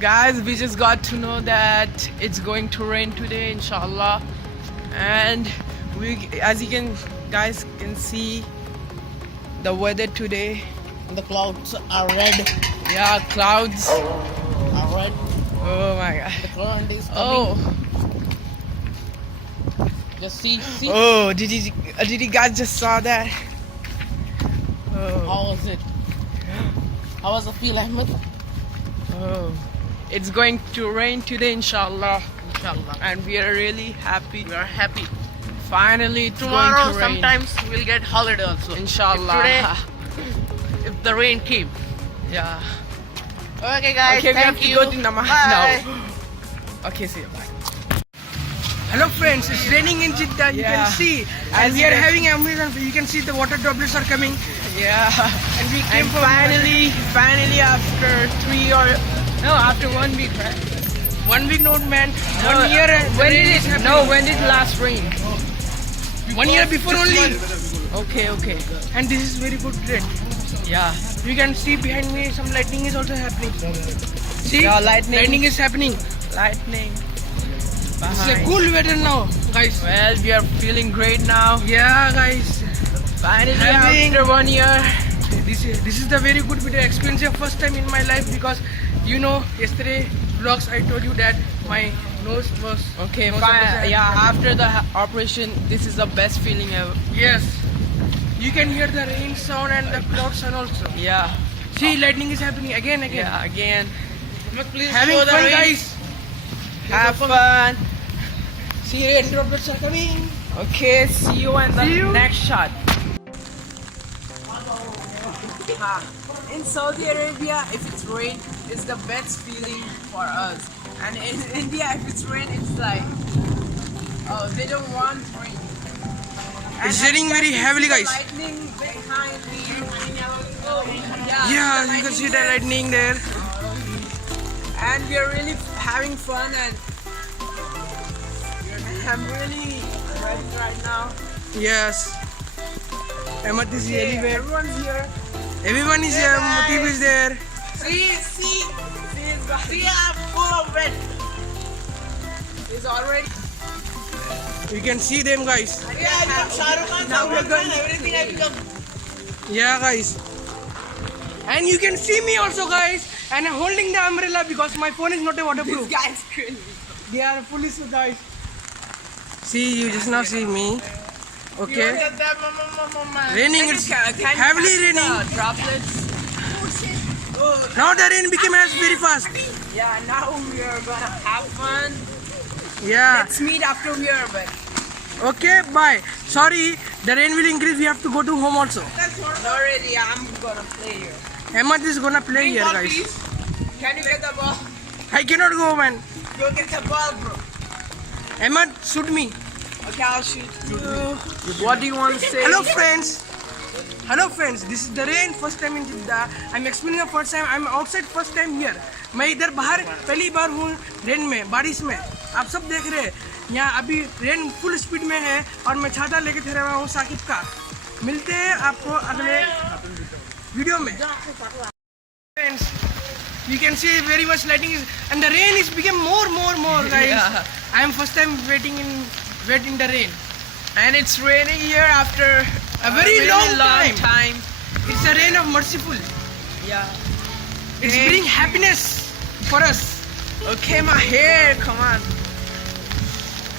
Guys, we just got to know that it's going to rain today, inshallah. And as you guys can see, the weather today. The clouds are red. Yeah, clouds Are red. Oh my god. The current is coming. Oh, Just see. oh, did you guys just saw that? Oh, How was it? How was the feel, Ahmed? oh, it's going to rain today, inshallah. Inshallah. And we are really happy. We are happy. Finally, it's Tomorrow, going to rain. sometimes we'll get holiday also. Inshallah. If the rain came. Yeah. Okay, guys. Okay, we have thank to you. go to Namaz Bye. now. Okay, see you. Bye. Hello friends, it's raining in Jeddah, you Yeah. can see. As And we you are can- having amazing, you can see the water droplets are coming. Yeah. And we came And from finally after 1 week, right? 1 week, not man, No, 1 year. when did it? No, when did last rain? 1 year before only. Okay. And this is very good trend. Yeah. You can see behind me some lightning is also happening. See, Yeah, lightning. is happening. Lightning. It's a Behind. cool weather now, guys. Well, we are feeling great now. Yeah, guys. Finally, Having- after 1 year. This is the very good video experience. First time in my life because yesterday vlogs I told you that my nose was Okay, nose fine. was- Yeah, after the operation, this is the best feeling ever. Yes. You can hear the rain sound and the cloud sound also. Yeah. See, lightning is happening again. Yeah, again. Please Having show the fun, rain. guys. Have fun. See, rain droplets are coming. Okay, see you in the See you. next shot. In Saudi Arabia, if it's rain, it's the best feeling for us. And in India, if it's rain, it's like, oh, they don't want rain. It's raining very heavily, guys. Lightning behind me. Yeah, the you can see lightning the lightning there. and we are really having fun, and I'm really ready right now. Yes. Ahmed is really Okay, there. everyone's here. Everyone is Hey, here. guys. Motif is there. See, I'm full of it. It's already. You can see them, guys. Now we're going. Everything I become. Yeah, guys. And you can see me also, guys. And I'm holding the umbrella because my phone is not a This waterproof. guy's crazy. They are fully so, guys. See, you just now see me. Okay. Raining, it's Can you heavily catch raining. the droplets? Now the rain became as very fast. Yeah, now we are gonna have fun. Yeah. Let's meet after we are back. Okay, bye. Sorry, the rain will increase. We have to go to home also. Already, I'm gonna play here. Ahmed is gonna play here, guys. Can you get the ball? I cannot go, man. Go get the ball, bro. Ahmed, shoot me. Okay, I'll shoot you. What do you want to say? Hello, friends. Hello, friends. This is the rain. First time in Jeddah. I'm experiencing the first time. I'm outside first time here. मैं इधर बाहर पहली बार हूँ rain में, बारिश में. आप सब देख रहे हैं. यहाँ अभी रेन फुल स्पीड में है और मैं छाता लेके ठहरा हुआ हूँ साकिब का. मिलते हैं आपको अगले वीडियो में. Friends, you can see very much lighting is, and the rain is become more, guys. Yeah. I am first time wet in the rain. And it's raining here after A very really long time. It's a rain of merciful. Yeah. It's Okay. bring happiness for us. Okay, my hair. Come on.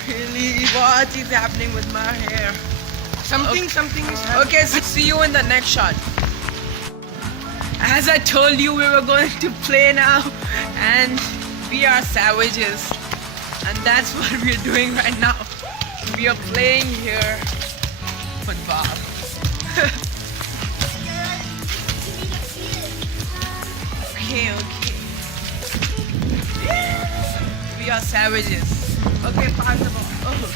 Really, what is happening with my hair? Something is happening. Okay, so see you in the next shot. As I told you, we were going to play now, and we are savages, and that's what we're doing right now. We are playing here football. Okay. We are savages. Okay, pass the ball. Oh.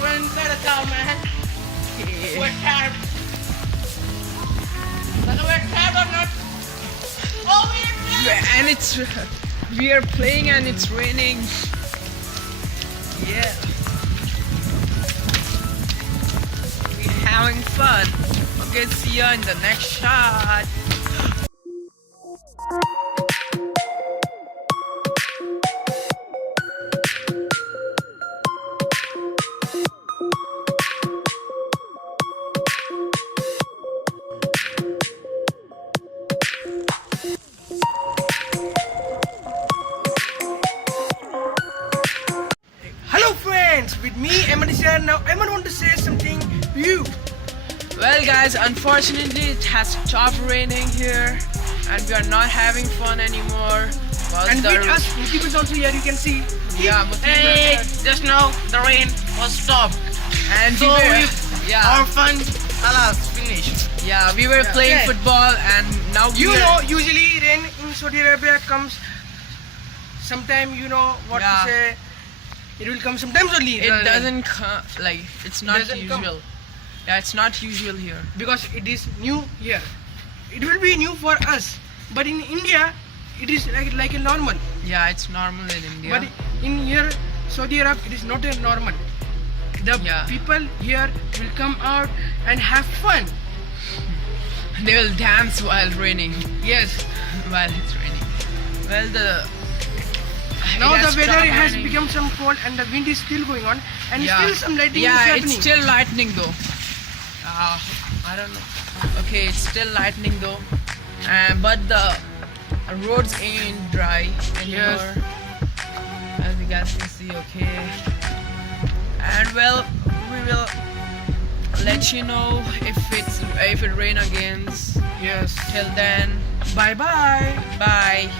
We're inside a cow, man. Okay. We're tired. Whether we're tired or not. Oh, we're tired. Yeah, and we are playing and it's raining. Yeah. We're having fun. Okay, see ya in the next shot. with me, Ahmed is here. Now Ahmed want to say something to you. Well, guys, unfortunately, it has stopped raining here, and we are not having fun anymore. Well, And with us, Mutib is also here. You can see. yeah, Hey, just now the rain was stopped. and So our fun, alas, finished. we were playing Yeah. football, and now You we are, know, usually rain in Saudi Arabia comes. Sometime you know what Yeah. to say. It will come sometimes only. it doesn't come like it's not Doesn't come. usual. Yeah, it's not usual here. because it is new here. It will be new for us, but in India, it is like a normal. Yeah, it's normal in India. But in here, Saudi Arabia, it is not a normal. The Yeah. people here will come out and have fun. They will dance while raining. Yes. While it's raining. Well, Now it the has weather stopped has raining. become some cold and the wind is still going on and Yeah. still some lightning is Yeah, happening. it's still lightning though. I don't know. Okay, it's still lightning though. But the roads ain't dry anymore. As you guys can see, okay. And well, we will let you know if it rain again. Yes. Till then, Bye bye. bye.